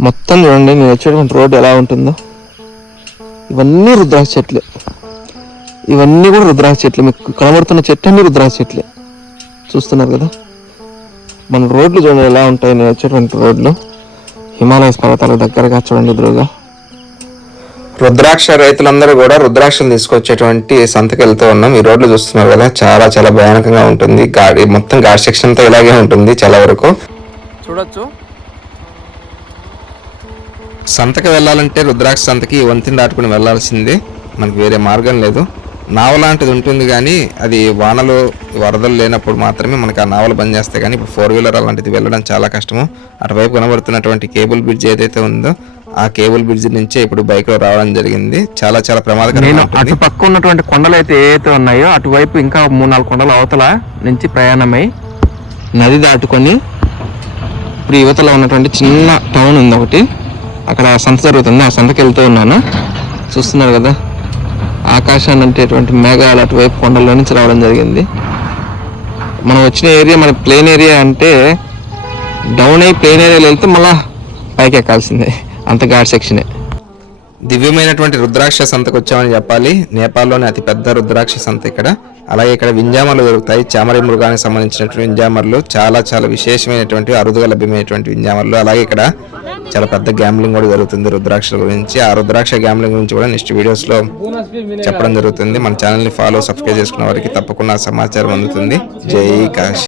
మొత్తం చూడండి నేను వచ్చేటువంటి రోడ్డు ఎలా ఉంటుందో. ఇవన్నీ రుద్రాక్ష చెట్లే. ఇవన్నీ కూడా రుద్రాక్ష చెట్లు. మీకు కనబడుతున్న చెట్టు అన్నీ రుద్రాక్ష చెట్లే. చూస్తున్నారు కదా? మన రోడ్లు చూడండి ఎలా ఉంటాయి. నేను వచ్చేటువంటి రోడ్లు. హిమాలయస్ పర్వతాల దగ్గరగా చూడండి ఎదురుగా. రుద్రాక్ష రైతులందరూ కూడా రుద్రాక్షలు తీసుకొచ్చేటువంటి సంతకి వెళ్తూ ఉన్నాం. ఈ రోడ్లు చూస్తున్నారు కదా? చాలా చాలా భయానకంగా ఉంటుంది. గాడి మొత్తం గాడి సెక్షన్తో ఇలాగే ఉంటుంది చాలా వరకు. చూడొచ్చు. సంతకి వెళ్ళాలంటే రుద్రాక్ష సంతకి వంతిని దాటుకుని వెళ్ళాల్సిందే. మనకి వేరే మార్గం లేదు. నావ లాంటిది ఉంటుంది కానీ అది వానలు వరదలు లేనప్పుడు మాత్రమే మనకి ఆ నావలు బంద్ చేస్తే కానీ ఇప్పుడు ఫోర్ వీలర్ అలాంటిది వెళ్ళడం చాలా కష్టము. అటువైపు కనబడుతున్నటువంటి కేబుల్ బ్రిడ్జ్ ఏదైతే ఉందో ఆ కేబుల్ బ్రిడ్జ్ నుంచే ఇప్పుడు బైక్లో రావడం జరిగింది. చాలా చాలా ఉంటుంది. అటు పక్క ఉన్నటువంటి కొండలు అయితే ఏవైతే ఉన్నాయో అటువైపు ఇంకా మూడు నాలుగు కొండల అవతల నుంచి ప్రయాణమై నది దాటుకొని ఇప్పుడు యువతలో ఉన్నటువంటి చిన్న టౌన్ ఉంది ఒకటి. అక్కడ సంత జరుగుతుంది. ఆ సంతకి వెళ్తూ ఉన్నాను. చూస్తున్నారు కదా ఆకాశాన్ని అంటేటువంటి మేఘాలు అటువైపు కొండల్లో నుంచి రావడం జరిగింది. మనం వచ్చిన ఏరియా మన ప్లేన్ ఏరియా అంటే డౌన్ అయ్యి ప్లేన్ ఏరియాలో వెళ్తే మళ్ళా పైకి ఎక్కాల్సిందే. అంత ఘాట్ సెక్షనే. దివ్యమైనటువంటి రుద్రాక్ష సంతకు వచ్చామని చెప్పాలి. నేపాల్లోని అతి పెద్ద రుద్రాక్ష సంత ఇక్కడ. అలాగే ఇక్కడ వింజామర్లు దొరుకుతాయి. చామరి మృగానికి సంబంధించినటువంటి వింజామర్లు చాలా చాలా విశేషమైనటువంటి అరుదుగా లభ్యమైనటువంటి వింజామర్లు. అలాగే ఇక్కడ చాలా పెద్ద గ్యాంబ్లింగ్ కూడా జరుగుతుంది రుద్రాక్షల గురించి. ఆ రుద్రాక్ష గ్యాంబ్లింగ్ గురించి కూడా నెక్స్ట్ వీడియోస్లో చెప్పడం జరుగుతుంది. మన ఛానల్ని ఫాలో సబ్స్క్రైబ్ చేసుకున్న వారికి తప్పకుండా సమాచారం అందుతుంది. జై కాశీ.